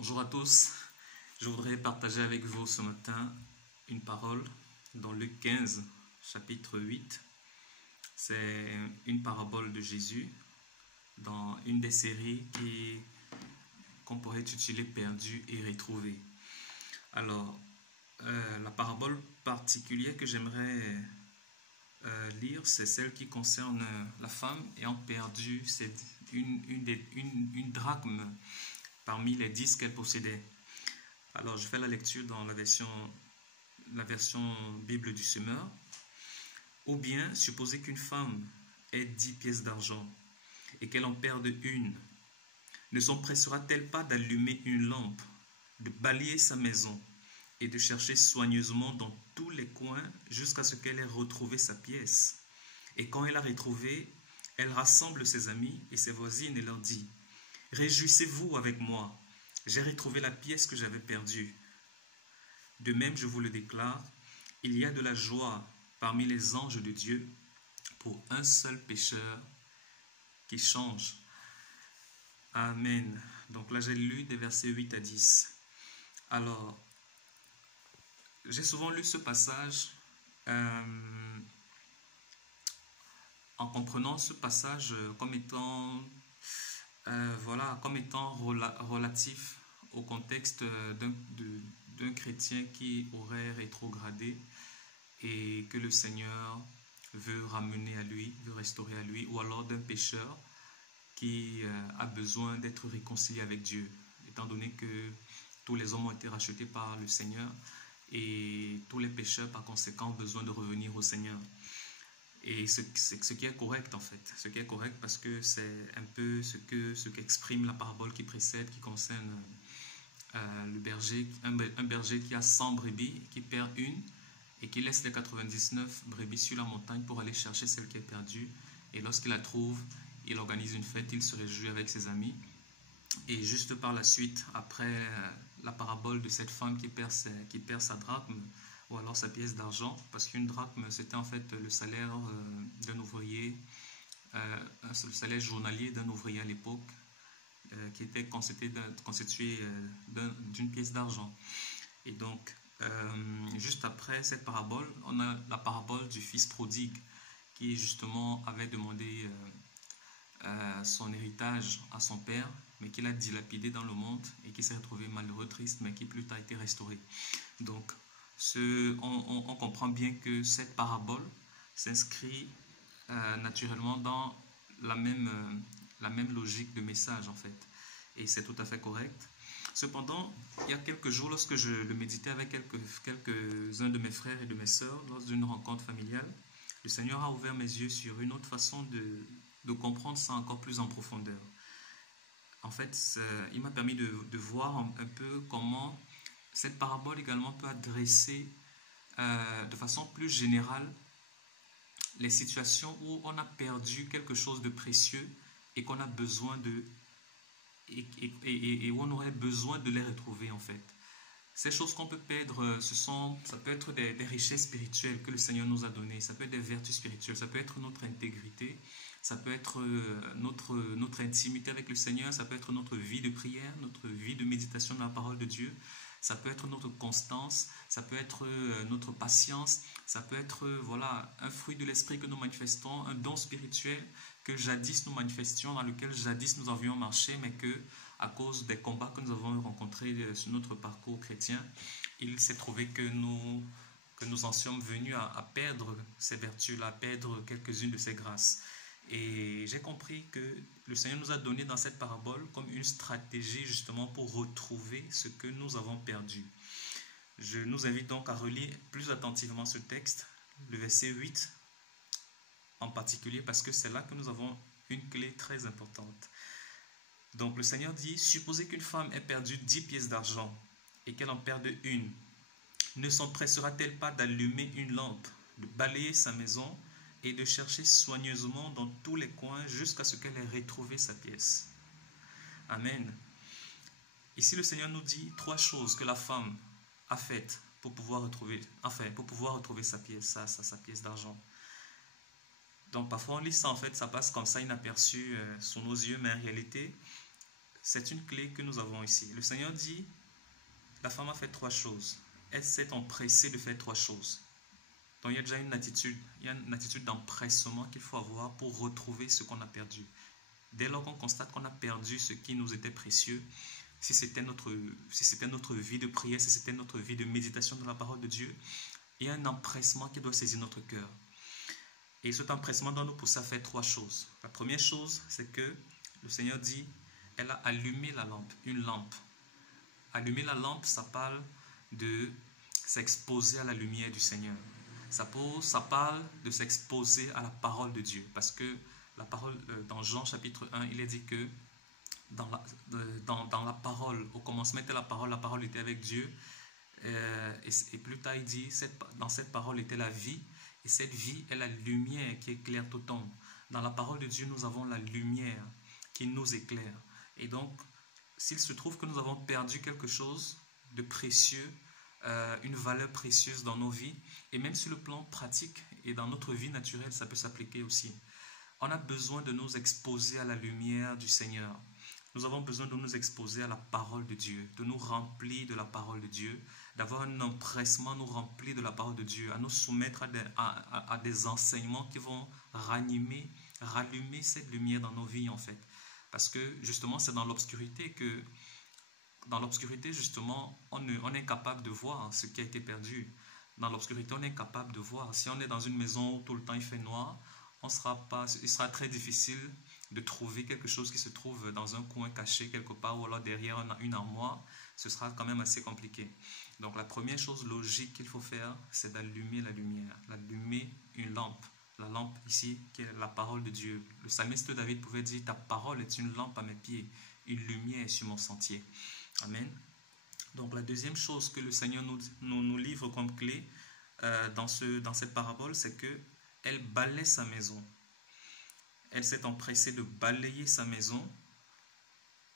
Bonjour à tous, je voudrais partager avec vous ce matin une parole dans Luc 15, chapitre 8. C'est une parabole de Jésus dans une des séries qu'on pourrait intituler Perdu et retrouvé. Alors, la parabole particulière que j'aimerais lire, c'est celle qui concerne la femme ayant perdu une drachme parmi les 10 qu'elle possédait. Alors, je fais la lecture dans la version Bible du Semeur. Ou bien, supposez qu'une femme ait 10 pièces d'argent et qu'elle en perde une. Ne s'empressera-t-elle pas d'allumer une lampe, de balayer sa maison et de chercher soigneusement dans tous les coins jusqu'à ce qu'elle ait retrouvé sa pièce? Et quand elle a retrouvé, elle rassemble ses amis et ses voisines et leur dit: « Réjouissez-vous avec moi, j'ai retrouvé la pièce que j'avais perdue. » De même, je vous le déclare, il y a de la joie parmi les anges de Dieu pour un seul pécheur qui change. Amen. Donc là, j'ai lu des versets 8 à 10. Alors, j'ai souvent lu ce passage en comprenant ce passage comme étant relatif au contexte d'un chrétien qui aurait rétrogradé et que le Seigneur veut ramener à lui, veut restaurer à lui, ou alors d'un pécheur qui a besoin d'être réconcilié avec Dieu, étant donné que tous les hommes ont été rachetés par le Seigneur et tous les pécheurs par conséquent ont besoin de revenir au Seigneur. Et ce qui est correct en fait, ce qui est correct parce que c'est un peu ce qu'exprime la parabole qui précède, qui concerne le berger, un berger qui a 100 brebis, qui perd une et qui laisse les 99 brebis sur la montagne pour aller chercher celle qui est perdue. Et lorsqu'il la trouve, il organise une fête, il se réjouit avec ses amis. Et juste par la suite, après la parabole de cette femme qui perd sa drachme, ou alors sa pièce d'argent, parce qu'une drachme, c'était en fait le salaire d'un ouvrier, le salaire journalier d'un ouvrier à l'époque, qui était constitué d'une pièce d'argent. Et donc, juste après cette parabole, on a la parabole du fils prodigue, qui justement avait demandé son héritage à son père, mais qu'il a dilapidé dans le monde et qui s'est retrouvé malheureux, triste, mais qui plus tard a été restauré. Donc, on comprend bien que cette parabole s'inscrit naturellement dans la même logique de message en fait, et c'est tout à fait correct. Cependant, il y a quelques jours, lorsque je le méditais avec quelques-uns de mes frères et de mes sœurs lors d'une rencontre familiale, le Seigneur a ouvert mes yeux sur une autre façon de comprendre ça encore plus en profondeur. En fait, il m'a permis de voir un peu comment cette parabole également peut adresser de façon plus générale les situations où on a perdu quelque chose de précieux et qu'on a besoin et où on aurait besoin de les retrouver en fait. Ces choses qu'on peut perdre, ça peut être des richesses spirituelles que le Seigneur nous a données, ça peut être des vertus spirituelles, ça peut être notre intégrité, ça peut être notre intimité avec le Seigneur, ça peut être notre vie de prière, notre vie de méditation dans la parole de Dieu, ça peut être notre constance, ça peut être notre patience, ça peut être un fruit de l'esprit que nous manifestons, un don spirituel que jadis nous manifestions, dans lequel jadis nous avions marché, mais que à cause des combats que nous avons rencontrés sur notre parcours chrétien, il s'est trouvé que nous en sommes venus à perdre ces vertus-là, à perdre quelques-unes de ces grâces. Et j'ai compris que le Seigneur nous a donné dans cette parabole comme une stratégie justement pour retrouver ce que nous avons perdu. Je nous invite donc à relire plus attentivement ce texte, le verset 8 en particulier, parce que c'est là que nous avons une clé très importante. Donc le Seigneur dit: « Supposez qu'une femme ait perdu 10 pièces d'argent et qu'elle en perde une. Ne s'empressera-t-elle pas d'allumer une lampe, de balayer sa maison et de chercher soigneusement dans tous les coins jusqu'à ce qu'elle ait retrouvé sa pièce? » Amen. Ici, le Seigneur nous dit 3 choses que la femme a faites pour pouvoir retrouver sa pièce, sa pièce d'argent. Donc parfois on lit ça, en fait, ça passe comme ça inaperçu sous nos yeux, mais en réalité, c'est une clé que nous avons ici. Le Seigneur dit, la femme a fait 3 choses. Elle s'est empressée de faire 3 choses. Donc il y a déjà une attitude d'empressement qu'il faut avoir pour retrouver ce qu'on a perdu. Dès lors qu'on constate qu'on a perdu ce qui nous était précieux, si c'était notre vie de prière, si c'était notre vie de méditation dans la parole de Dieu, il y a un empressement qui doit saisir notre cœur. Et cet empressement doit nous pousser à faire 3 choses. La première chose, c'est que le Seigneur dit, elle a allumé la lampe, une lampe. Allumer la lampe, ça parle de s'exposer à la lumière du Seigneur. Ça parle de s'exposer à la parole de Dieu. Parce que la parole, dans Jean chapitre 1, il est dit que dans la parole, au commencement était la parole était avec Dieu. Et plus tard, il dit, dans cette parole était la vie. Et cette vie est la lumière qui éclaire tout homme. Dans la parole de Dieu, nous avons la lumière qui nous éclaire. Et donc, s'il se trouve que nous avons perdu quelque chose de précieux, une valeur précieuse dans nos vies, et même sur le plan pratique et dans notre vie naturelle, ça peut s'appliquer aussi. On a besoin de nous exposer à la lumière du Seigneur. Nous avons besoin de nous exposer à la parole de Dieu, de nous remplir de la parole de Dieu, d'avoir un empressement, nous remplir de la parole de Dieu, à nous soumettre à des enseignements qui vont rallumer cette lumière dans nos vies en fait. Parce que justement, c'est dans l'obscurité justement, on est capable de voir ce qui a été perdu. Dans l'obscurité, on est capable de voir. Si on est dans une maison où tout le temps il fait noir, il sera très difficile de trouver quelque chose qui se trouve dans un coin caché quelque part ou alors derrière une armoire. Ce sera quand même assez compliqué. Donc la première chose logique qu'il faut faire, c'est d'allumer la lumière, d'allumer une lampe. La lampe ici, qui est la parole de Dieu. Le psalmiste David pouvait dire, ta parole est une lampe à mes pieds, une lumière sur mon sentier. Amen. Donc la deuxième chose que le Seigneur nous livre comme clé dans cette parabole, c'est qu'elle balaie sa maison. Elle s'est empressée de balayer sa maison.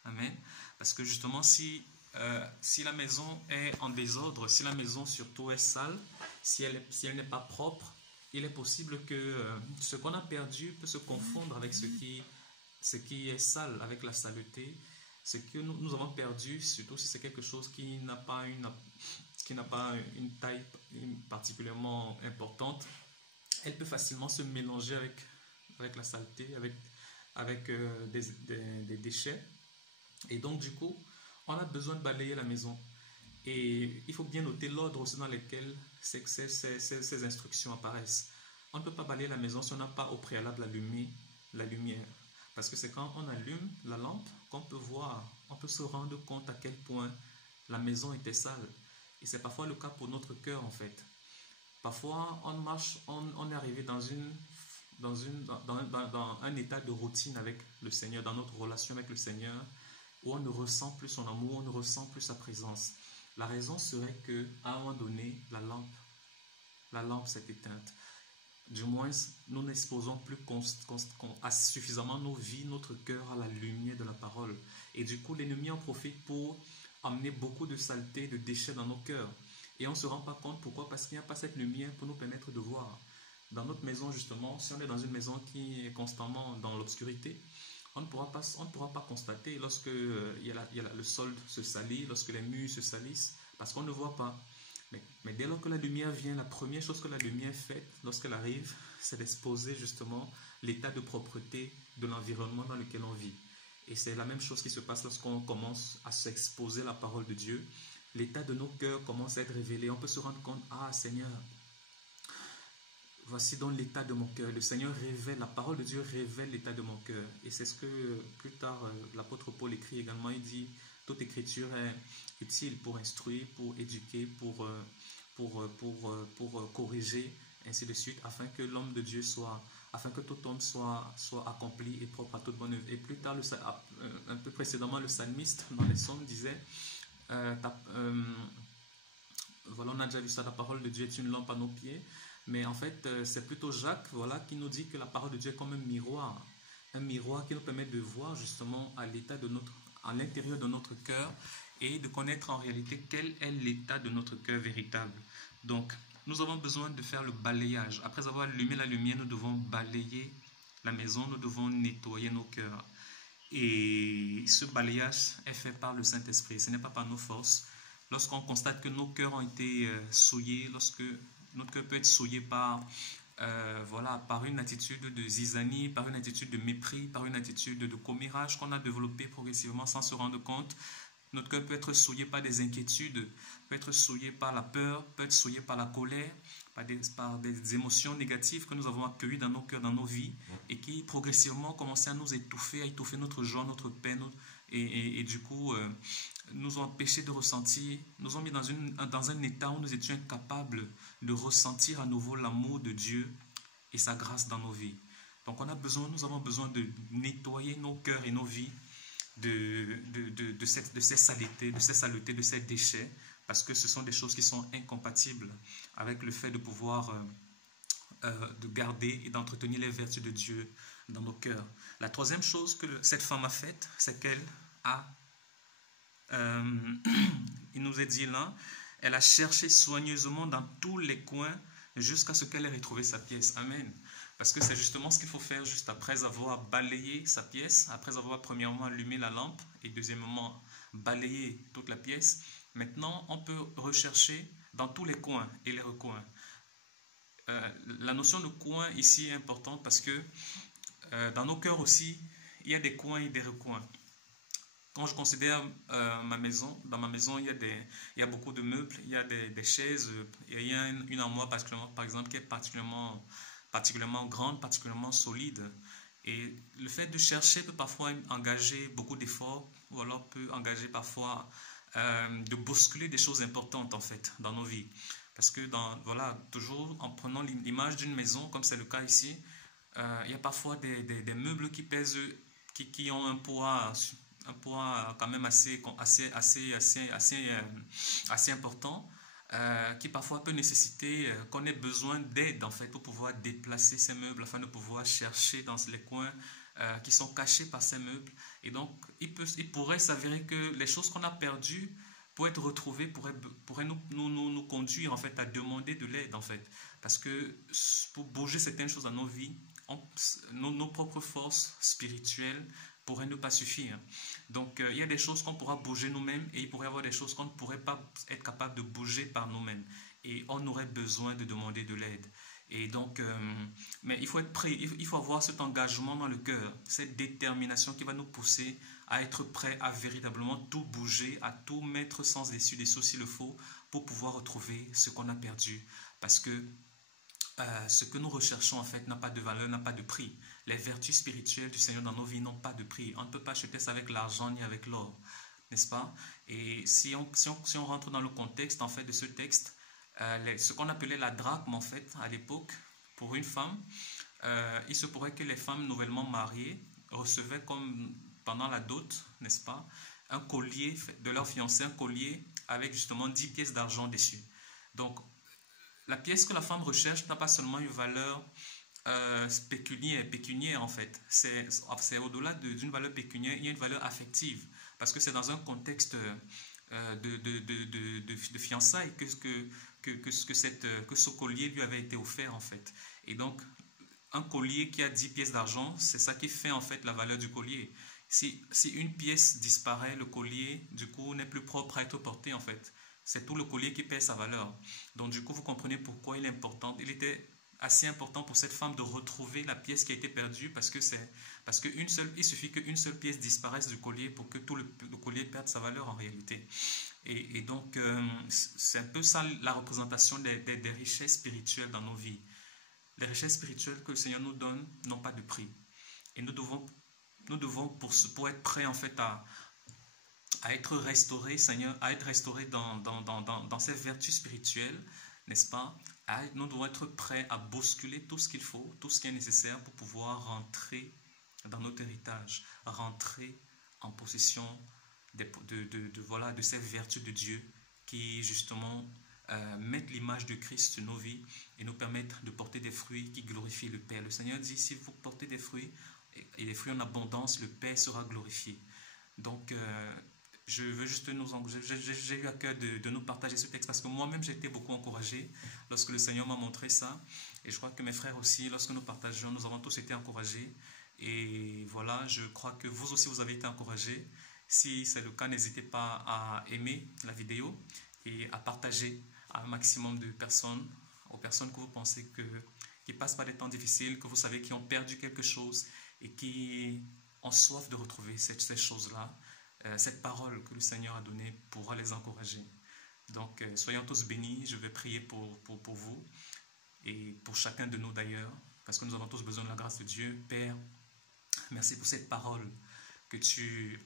Amen. Parce que justement, si la maison est en désordre, si la maison surtout est sale, si elle n'est pas propre, il est possible que ce qu'on a perdu peut se confondre avec ce qui est sale, avec la saleté. Ce que nous avons perdu, surtout si c'est quelque chose qui n'a pas une taille particulièrement importante, elle peut facilement se mélanger avec la saleté, avec des déchets. Et donc du coup, on a besoin de balayer la maison. Et il faut bien noter l'ordre aussi dans lequel ces instructions apparaissent. On ne peut pas balayer la maison si on n'a pas au préalable allumé la lumière. Parce que c'est quand on allume la lampe qu'on peut voir, on peut se rendre compte à quel point la maison était sale. Et c'est parfois le cas pour notre cœur en fait. Parfois on est arrivé dans un état de routine avec le Seigneur, dans notre relation avec le Seigneur, où on ne ressent plus son amour, on ne ressent plus sa présence. La raison serait qu'à un moment donné, la lampe s'est éteinte. Du moins, nous n'exposons plus suffisamment nos vies, notre cœur à la lumière de la parole. Et du coup, l'ennemi en profite pour amener beaucoup de saleté, de déchets dans nos cœurs. Et on ne se rend pas compte. Pourquoi? Parce qu'il n'y a pas cette lumière pour nous permettre de voir. Dans notre maison, justement, si on est dans une maison qui est constamment dans l'obscurité, on ne pourra pas constater lorsque le sol se salit, lorsque les murs se salissent, parce qu'on ne voit pas. Mais dès lors que la lumière vient, la première chose que la lumière fait lorsqu'elle arrive, c'est d'exposer justement l'état de propreté de l'environnement dans lequel on vit. Et c'est la même chose qui se passe lorsqu'on commence à s'exposer à la parole de Dieu. L'état de nos cœurs commence à être révélé. On peut se rendre compte, ah Seigneur, voici donc l'état de mon cœur. Le Seigneur révèle, la parole de Dieu révèle l'état de mon cœur. Et c'est ce que plus tard l'apôtre Paul écrit également. Il dit, toute écriture est utile pour instruire, pour éduquer, pour corriger, ainsi de suite, afin que l'homme de Dieu afin que tout homme soit accompli et propre à toute bonne œuvre. Et plus tard, un peu précédemment, le psalmiste dans les psaumes disait, voilà, on a déjà vu ça, la parole de Dieu est une lampe à nos pieds. Mais en fait, c'est plutôt Jacques, voilà, qui nous dit que la parole de Dieu est comme un miroir qui nous permet de voir justement à l'intérieur de notre cœur et de connaître en réalité quel est l'état de notre cœur véritable. Donc, nous avons besoin de faire le balayage. Après avoir allumé la lumière, nous devons balayer la maison, nous devons nettoyer nos cœurs. Et ce balayage est fait par le Saint-Esprit, ce n'est pas par nos forces. Lorsqu'on constate que nos cœurs ont été souillés, lorsque notre cœur peut être souillé par, voilà, par une attitude de zizanie, par une attitude de mépris, par une attitude de commérage qu'on a développé progressivement sans se rendre compte. Notre cœur peut être souillé par des inquiétudes, peut être souillé par la peur, peut être souillé par la colère, par des émotions négatives que nous avons accueillies dans nos cœurs, dans nos vies, et qui progressivement ont commencé à nous étouffer, à étouffer notre joie, notre peine, et du coup nous ont empêchés de ressentir, nous ont mis dans un état où nous étions incapables de ressentir à nouveau l'amour de Dieu et sa grâce dans nos vies. Donc nous avons besoin de nettoyer nos cœurs et nos vies de ces saletés, de ces déchets, parce que ce sont des choses qui sont incompatibles avec le fait de pouvoir de garder et d'entretenir les vertus de Dieu dans nos cœurs. La troisième chose que cette femme a faite, c'est qu'elle a, il nous est dit là, elle a cherché soigneusement dans tous les coins jusqu'à ce qu'elle ait retrouvé sa pièce. Amen. Parce que c'est justement ce qu'il faut faire juste après avoir balayé sa pièce, après avoir premièrement allumé la lampe et deuxièmement balayé toute la pièce. Maintenant, on peut rechercher dans tous les coins et les recoins. La notion de coin ici est importante parce que dans nos cœurs aussi, il y a des coins et des recoins. Quand je considère ma maison, dans ma maison, il y a beaucoup de meubles, il y a des chaises, il y a une armoire particulièrement, par exemple, qui est particulièrement grande, particulièrement solide. Et le fait de chercher peut parfois engager beaucoup d'efforts, ou alors peut engager parfois de bousculer des choses importantes en fait dans nos vies. Parce que voilà, toujours en prenant l'image d'une maison, comme c'est le cas ici, il y a parfois des meubles qui pèsent, qui ont un poids quand même assez important, qui parfois peut nécessiter qu'on ait besoin d'aide en fait pour pouvoir déplacer ces meubles afin de pouvoir chercher dans les coins qui sont cachés par ces meubles. Et donc il pourrait s'avérer que les choses qu'on a perdues pour être retrouvées pourraient nous conduire en fait à demander de l'aide en fait, parce que pour bouger certaines choses dans nos vies, nos propres forces spirituelles pourraient ne pas suffire. Donc il y a des choses qu'on pourra bouger nous-mêmes et il pourrait y avoir des choses qu'on ne pourrait pas être capable de bouger par nous-mêmes et on aurait besoin de demander de l'aide. Et donc, mais il faut être prêt, il faut avoir cet engagement dans le cœur, cette détermination qui va nous pousser à être prêt à véritablement tout bouger, à tout mettre sans dessus dessous s'il le faut pour pouvoir retrouver ce qu'on a perdu. Parce que ce que nous recherchons en fait n'a pas de valeur, n'a pas de prix. Les vertus spirituelles du Seigneur dans nos vies n'ont pas de prix. On ne peut pas acheter ça avec l'argent ni avec l'or, n'est-ce pas? Et si on rentre dans le contexte en fait de ce texte, ce qu'on appelait la drachme en fait à l'époque pour une femme, il se pourrait que les femmes nouvellement mariées recevaient comme pendant la dot, n'est-ce pas, un collier de leur fiancé, un collier avec justement 10 pièces d'argent dessus. Donc la pièce que la femme recherche n'a pas seulement une valeur pécuniaire en fait, c'est au-delà d'une valeur pécuniaire, il y a une valeur affective, parce que c'est dans un contexte de fiançailles que ce collier lui avait été offert en fait. Et donc un collier qui a 10 pièces d'argent, c'est ça qui fait en fait la valeur du collier. Si une pièce disparaît, le collier du coup n'est plus propre à être porté en fait. C'est tout le collier qui perd sa valeur. Donc du coup, vous comprenez pourquoi il est important. Il était assez important pour cette femme de retrouver la pièce qui a été perdue parce que il suffit qu'une seule pièce disparaisse du collier pour que tout le collier perde sa valeur en réalité. Et donc, c'est un peu ça la représentation des richesses spirituelles dans nos vies. Les richesses spirituelles que le Seigneur nous donne n'ont pas de prix. Et nous devons pour être prêts en fait à être restauré, Seigneur, à être restauré dans ces vertus spirituelles, n'est-ce pas? Nous devons être prêts à bousculer tout ce qu'il faut, tout ce qui est nécessaire pour pouvoir rentrer dans notre héritage, rentrer en possession de ces vertus de Dieu qui justement mettent l'image de Christ sur nos vies et nous permettent de porter des fruits qui glorifient le Père. Le Seigneur dit, si vous portez des fruits, et des fruits en abondance, le Père sera glorifié. Donc, je veux juste j'ai eu à cœur de nous partager ce texte parce que moi-même j'ai été beaucoup encouragé lorsque le Seigneur m'a montré ça et je crois que mes frères aussi, lorsque nous partageons, nous avons tous été encouragés Et voilà, je crois que vous aussi, vous avez été encouragés. Si c'est le cas, n'hésitez pas à aimer la vidéo et à partager à un maximum de personnes, aux personnes que vous pensez qui passent par des temps difficiles, que vous savez qui ont perdu quelque chose et qui ont soif de retrouver ces choses-là. Cette parole que le Seigneur a donnée pourra les encourager. Donc, soyons tous bénis. Je vais prier pour vous et pour chacun de nous d'ailleurs, parce que nous avons tous besoin de la grâce de Dieu. Père, merci pour cette parole que tu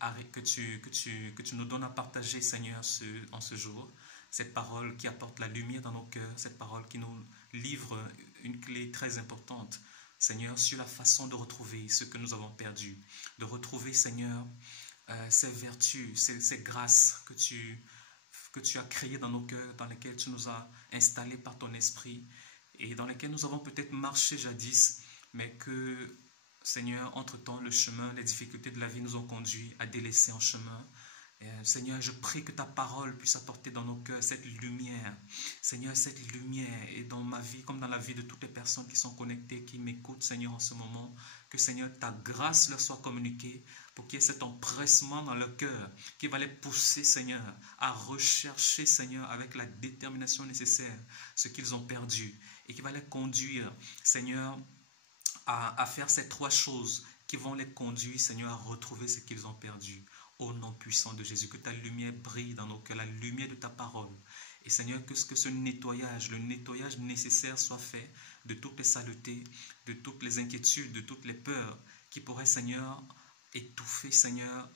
nous donnes à partager, Seigneur, en ce jour. Cette parole qui apporte la lumière dans nos cœurs, cette parole qui nous livre une clé très importante, Seigneur, sur la façon de retrouver ce que nous avons perdu. De retrouver, Seigneur, ces vertus, ces grâces que tu as créées dans nos cœurs, dans lesquelles tu nous as installés par ton esprit et dans lesquelles nous avons peut-être marché jadis, mais que, Seigneur, entre-temps, le chemin, les difficultés de la vie nous ont conduits à délaisser en chemin. Seigneur, je prie que ta parole puisse apporter dans nos cœurs cette lumière. Seigneur, cette lumière est dans ma vie comme dans la vie de toutes les personnes qui sont connectées, qui m'écoutent, Seigneur, en ce moment. Que, Seigneur, ta grâce leur soit communiquée pour qu'il y ait cet empressement dans leur cœur qui va les pousser, Seigneur, à rechercher, Seigneur, avec la détermination nécessaire ce qu'ils ont perdu et qui va les conduire, Seigneur, à faire ces trois choses qui vont les conduire, Seigneur, à retrouver ce qu'ils ont perdu. Au nom puissant de Jésus, que ta lumière brille dans nos cœurs, la lumière de ta parole. Et Seigneur, que ce nettoyage, le nettoyage nécessaire soit fait de toutes les saletés, de toutes les inquiétudes, de toutes les peurs qui pourraient, Seigneur, étouffer, Seigneur,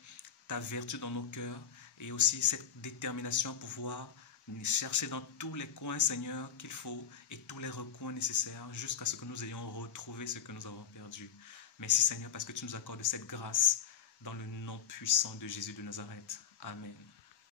ta vertu dans nos cœurs et aussi cette détermination à pouvoir chercher dans tous les coins, Seigneur, qu'il faut et tous les recoins nécessaires jusqu'à ce que nous ayons retrouvé ce que nous avons perdu. Merci, Seigneur, parce que tu nous accordes cette grâce dans le nom puissant de Jésus de Nazareth. Amen.